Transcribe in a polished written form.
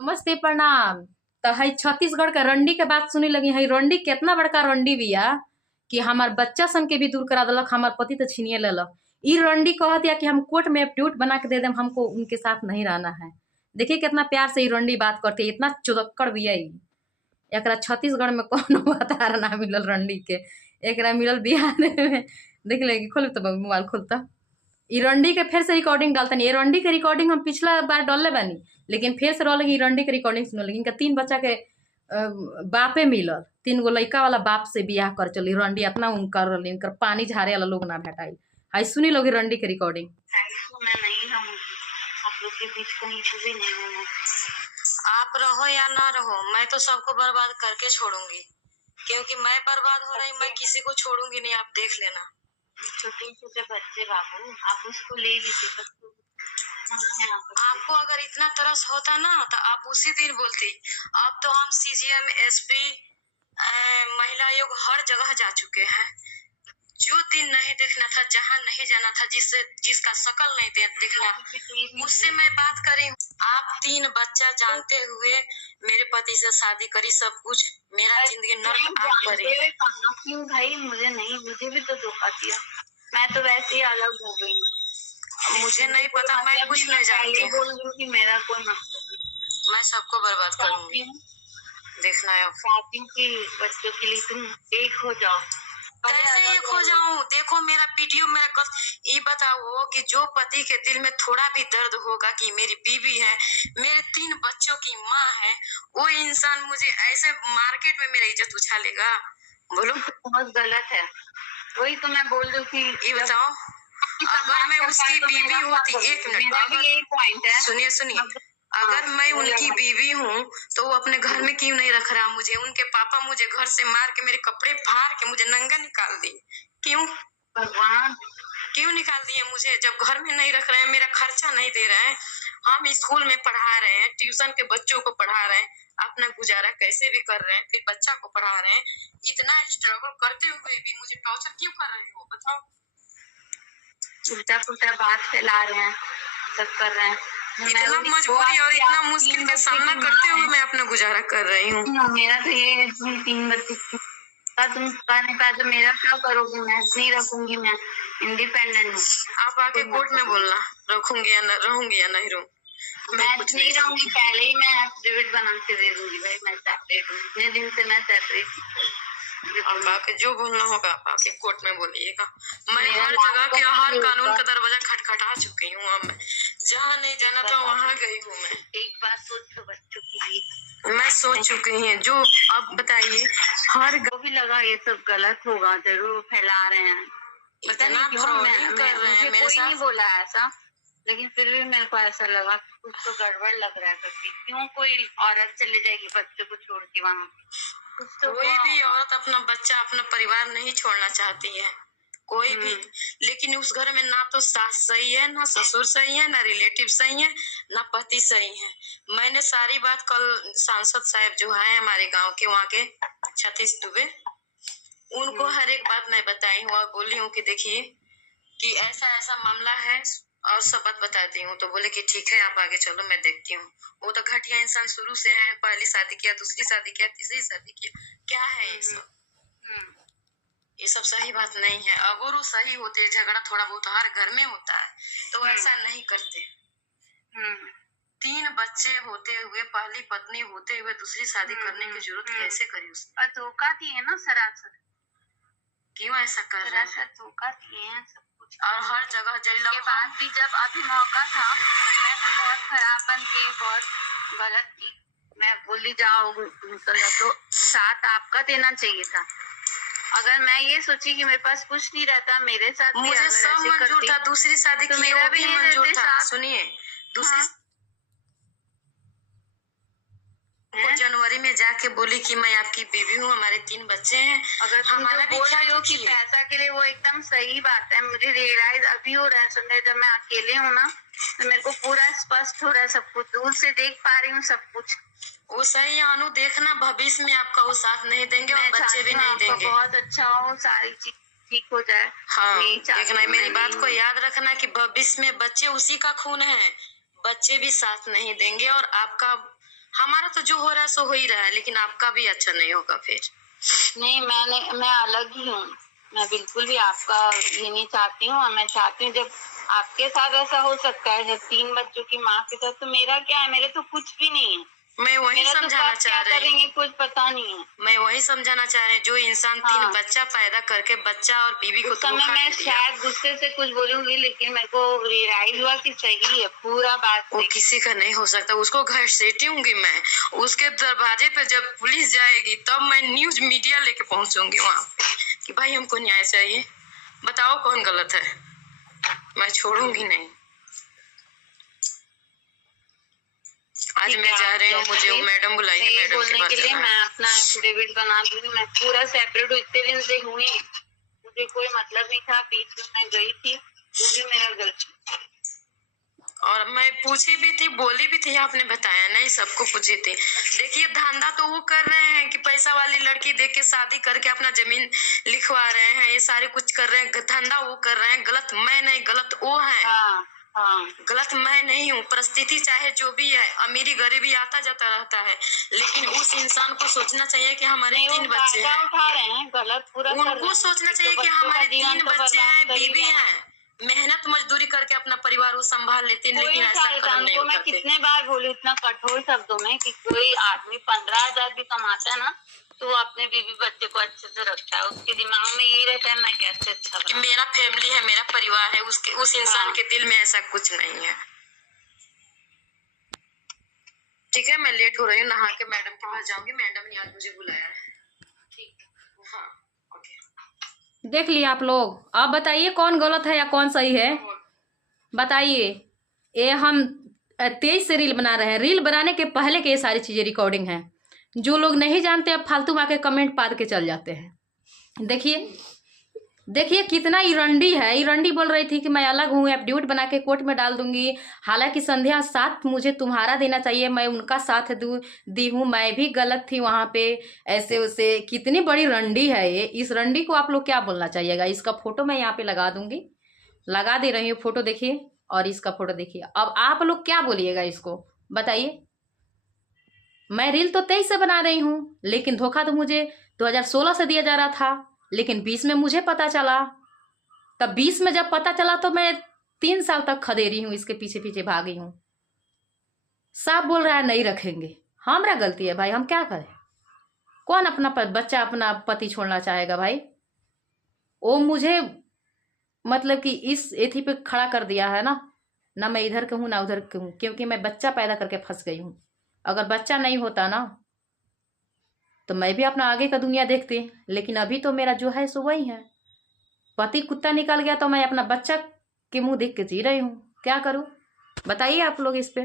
नमस्ते प्रणाम। तो हई छत्तीसगढ़ के रंडी के बात सुनी लगी। हई रंडी कितना बड़का रंडी बिया कि हमार बच्चा सन के भी दूर करा देलक, हमार पति तो छीनिए लेलक। ई रंडी कहत या कि हम कोर्ट में एप्टीट्यूट बना के दे देम, हमको उनके साथ नहीं रहना है। देखिए कितना प्यार से ई रंडी बात करती है, इतना चुदक्कड़ बिया ई। एकरा छत्तीसगढ़ में कौनो आधार ना मिलल रंडी के, एकरा मिलल बिहार में। देख लेगी, खोल तो मोबाइल खोलता। ई रंडी के फिर से रिकॉर्डिंग डालतनी। ये रंडी के रिकॉर्डिंग हम पिछला बार डालले बानी, लेकिन फिर से रहल रंडी के रिकॉर्डिंग सुनल। इनका 3 बच्चा के बापे मिलल, 3 गो लइका वाला बाप से बियाह कर चली। रंडी अपना उनकर इनकर पानी झारे वाला लोग ना भेटाई। हाई सुनी लोगी रंडी के रिकॉर्डिंग। मैं नहीं रहूंगी आप लोग के बीच, कहीं से भी नहीं रहूंगी। आप रहो या ना रहो, मैं तो सबको बर्बाद करके छोड़ूंगी, क्योंकि मैं बर्बाद हो रही, मैं किसी को छोड़ूंगी नहीं। आप देख लेना। छोटे छोटे बच्चे बाबू, आप उसको ले लीजिए। आपको अगर इतना तरस होता ना तो आप उसी दिन बोलती। अब तो हम सीजीएम, एसपी, महिला आयोग हर जगह जा चुके हैं। जो दिन नहीं देखना था, जहाँ नहीं जाना था, जिसका शकल नहीं देखना, उससे मैं बात करी। आप 3 बच्चा जानते हुए मेरे पति से शादी करी, सब कुछ मेरा जिंदगी नर्क आप करी। क्यों भाई, मुझे भी तो धोखा दिया। मैं तो वैसे ही अलग हो गई। मुझे नहीं पता, मैं कुछ नहीं जानती। बोल दूं कि मेरा कोई मकसद नहीं, मैं सबको बर्बाद करूंगी। देखना है की बच्चों के लिए तुम एक हो जाओ। कैसे एक हो जाऊं? देखो मेरा वीडियो, मेरा ये बताओ कि जो पति के दिल में थोड़ा भी दर्द होगा कि मेरी बीवी है, मेरे 3 बच्चों की माँ है, वो इंसान मुझे ऐसे मार्केट में मेरा इज्जत उछालेगा? बोलो, बहुत गलत है। वही तो मैं बोल रही थी। ये बताओ, अगर मैं उसकी बीवी होती, 1 मिनट, यही पॉइंट है, सुनिए, अगर मैं उनकी बीवी हूँ तो वो अपने घर में क्यों नहीं रख रहा मुझे? उनके पापा मुझे घर से मार के, मेरे कपड़े फाड़ के मुझे नंगा निकाल दिए। क्यों भगवान, क्यों निकाल दिए मुझे? जब घर में नहीं रख रहे हैं, मेरा खर्चा नहीं दे रहे हैं, हम स्कूल में पढ़ा रहे हैं, ट्यूशन के बच्चों को पढ़ा रहे हैं, अपना गुजारा कैसे भी कर रहे हैं, फिर बच्चा को पढ़ा रहे हैं। इतना स्ट्रगल करते हुए भी मुझे टॉर्चर क्यों कर रहे हो? बताओ। उल्टा पुल्टा बात फैला रहे हैं, सब कर रहे हैं। इतना मजबूरी और इतना मुश्किल का सामना करते हुए मैं अपना गुजारा कर रही हूँ। मेरा तो ये 3 बच्चे का तुम का तो मेरा क्या करोगी? मैं नहीं रखूंगी, मैं इंडिपेंडेंट हूँ। आप आके कोर्ट में बोलना, रखूंगी या रहूंगी या नहीं रहूंगी। मैं कुछ नहीं रहूंगी, पहले ही मैं एफिडेविट बना के दे दूंगी। भाई मैं सेपरेट हूँ, इतने दिन से मैं सेपरेट। अब आके जो बोलना होगा आके कोर्ट में बोलिएगा। मैं हर जगह के हर कानून का दरवाजा खटखटा चुकी हूँ। अब मैं जहाँ नहीं जाना था वहाँ गई हूँ। मैं एक बार सोचो बच्चों के लिए, मैं सोच चुकी हूँ। जो अब बताइए, हर जो भी लगा ये सब गलत होगा, जरूर फैला रहे हैं। पता नहीं क्यों मुझे कोई नहीं बोला ऐसा, लेकिन फिर भी मेरे को ऐसा लगा कुछ तो गड़बड़ लग रहा है। करके क्यों कोई औरत चले जाएगी बच्चों को छोड़ के वहाँ? तो कोई भी औरत अपना बच्चा, अपना परिवार नहीं छोड़ना चाहती है, कोई भी। लेकिन उस घर में ना तो सास सही है, ना ससुर सही है, ना रिलेटिव सही है, ना पति सही है। मैंने सारी बात कल सांसद साहब जो है हमारे गांव के, वहाँ के सतीश दुबे, उनको हर एक बात मैं बताई हूँ और बोली हूँ कि देखिए कि ऐसा ऐसा मामला है और सब बात बताती हूँ। तो बोले कि ठीक है, आप आगे चलो, मैं देखती हूँ। वो तो घटिया इंसान शुरू से है, पहली शादी किया, दूसरी शादी किया, तीसरी शादी किया, क्या है ये सब? ये सब सही बात नहीं है। अगर वो सही होते, झगड़ा थोड़ा बहुत हर घर में होता है, तो ऐसा नहीं करते। 3 बच्चे होते हुए, पहली पत्नी होते हुए दूसरी शादी करने की जरूरत कैसे करी उसने? धोखा दिए ना सरासर। क्यों ऐसा कर रहे हैं? धोखा दिए हैं सब कुछ। और हर जगह के बाद भी जब अभी मौका था, मैं तो बहुत खराब बन के बहुत गलत थी। मैं बोली जाओ निकल जाओ, तो साथ आपका देना चाहिए था। अगर मैं ये सोची कि मेरे पास कुछ नहीं रहता, मेरे साथ मुझे सब मंजूर था, दूसरी शादी तो मेरा भी मंजूर था। सुनिए, दूसरी जनवरी में जाके बोली कि मैं आपकी बीवी हूँ, हमारे 3 बच्चे हैं। अगर हमारा भी बोल रही हो कि पैसा के लिए, वो एकदम सही बात है। मुझे रियलाइज अभी हो रहा है सुनने, जब मैं अकेले हूँ ना, तो मेरे को पूरा स्पष्ट हो रहा है सब कुछ, दूर से देख पा रही हूँ सब कुछ। वो सही है अनु, देखना भविष्य में आपका वो साथ नहीं देंगे और बच्चे भी नहीं देंगे। बहुत अच्छा हो, सारी चीज ठीक हो जाए। हाँ, देखना मेरी बात को याद रखना कि भविष्य में बच्चे उसी का खून है, बच्चे भी साथ नहीं देंगे और आपका हमारा तो जो हो रहा है सो हो ही रहा है, लेकिन आपका भी अच्छा नहीं होगा फिर। नहीं, मैं अलग ही हूँ। मैं बिल्कुल भी आपका ये नहीं चाहती हूँ, और मैं चाहती हूँ जब आपके साथ ऐसा हो सकता है, जब 3 बच्चों की माँ के साथ, तो मेरा क्या है, मेरे तो कुछ भी नहीं है। मैं वही समझाना चाह रही हूँ, कुछ पता नहीं है। मैं वही समझाना चाह रही हूँ, जो इंसान 3 बच्चा पैदा करके बच्चा और बीवी को धोखा दे दिया। मैं शायद गुस्से से कुछ बोलूंगी, लेकिन मेरे को रियलाइज हुआ कि सही है पूरा बात। वो किसी का नहीं हो सकता, उसको घसीटूंगी मैं। उसके दरवाजे पे जब पुलिस जाएगी तब मैं न्यूज मीडिया लेके पहुंचूंगी वहाँ कि भाई हमको न्याय चाहिए, बताओ कौन गलत है। मैं छोड़ूंगी नहीं। आज मैं जा रही हूँ, मुझे मैडम बुलाइए, मैडम के पास जाना है। मैं अपना एफिडेविट बना दूंगी, मैं पूरा सेपरेट इतने दिन से हुई, मुझे कोई मतलब नहीं था, बीच में मैं गई थी, वो भी मेरा गलती। और मैं पूछी भी थी, बोली भी थी, आपने बताया नहीं, सबको पूछी थी। देखिए धंधा तो वो कर रहे हैं कि पैसा वाली लड़की देख के शादी करके अपना जमीन लिखवा रहे हैं, ये सारे कुछ कर रहे हैं, धंधा वो कर रहे हैं। गलत मैं नहीं, गलत वो है। गलत मैं नहीं हूँ। परिस्थिति चाहे जो भी है, अमीरी गरीबी आता जाता रहता है, लेकिन उस इंसान को सोचना चाहिए कि हमारे 3 बच्चे हैं। उठा रहे हैं, गलत पूरा उनको सोचना चाहिए कि हमारे 3 बच्चे हैं, बीवी है, मेहनत मजदूरी करके अपना परिवार वो संभाल लेते हैं, लेकिन ऐसा कदम नहीं उठाते। मैं कितने बार बोली इतना कठोर शब्दों में कि कोई आदमी 15,000 भी कमाता है ना, तो वो अपने बीवी बच्चे को अच्छे से रखता है। उसके दिमाग में यही रहता है मैं कैसे अच्छा कि मेरा फैमिली है, मेरा परिवार है। उसके उस इंसान के दिल में ऐसा कुछ नहीं है। ठीक है, मैं लेट हो रही हूँ, नहा के मैडम के पास जाऊंगी। मैडम ने आज मुझे बुलाया है। ठीक है, हाँ, ओके। देख लिया आप लोग, अब बताइए कौन गलत है या कौन सही है, बताइए। ये हम 23 से रील बना रहे हैं, रील बनाने के पहले के ये सारी चीज़ें रिकॉर्डिंग है। जो लोग नहीं जानते अब फालतू में आके कमेंट पाद के चल जाते हैं। देखिए देखिए कितना इरंडी है। इरंडी बोल रही थी कि मैं अलग हूँ, एफिडेविट बना के कोर्ट में डाल दूंगी। हालांकि संध्या साथ मुझे तुम्हारा देना चाहिए, मैं उनका साथ दी हूँ, मैं भी गलत थी वहाँ पे। ऐसे वैसे कितनी बड़ी रंडी है ये। इस रंडी को आप लोग क्या बोलना चाहिएगा। इसका फोटो मैं यहाँ पे लगा दूंगी, लगा दे रही हूँ फोटो, देखिए। और इसका फोटो देखिए। अब आप लोग क्या बोलिएगा इसको, बताइए। मैं रील तो 23 से बना रही हूँ, लेकिन धोखा तो मुझे 2016 से दिया जा रहा था, लेकिन 20 में मुझे पता चला। तब 20 में जब पता चला तो मैं 3 साल तक खदेरी हूँ, इसके पीछे पीछे भागी हूँ। साफ बोल रहा है नहीं रखेंगे, हमारा गलती है भाई, हम क्या करें। कौन अपना बच्चा अपना पति छोड़ना चाहेगा भाई। वो मुझे मतलब कि इस एथी पे खड़ा कर दिया है ना मैं इधर के हूँ ना उधर के हूँ, क्योंकि मैं बच्चा पैदा करके फंस गई हूँ। अगर बच्चा नहीं होता ना तो मैं भी अपना आगे का दुनिया देखती, लेकिन अभी तो मेरा जो है सो वही है। पति कुत्ता निकल गया तो मैं अपना बच्चा के मुंह देख के जी रही हूँ, क्या करूँ बताइए आप लोग इस पे।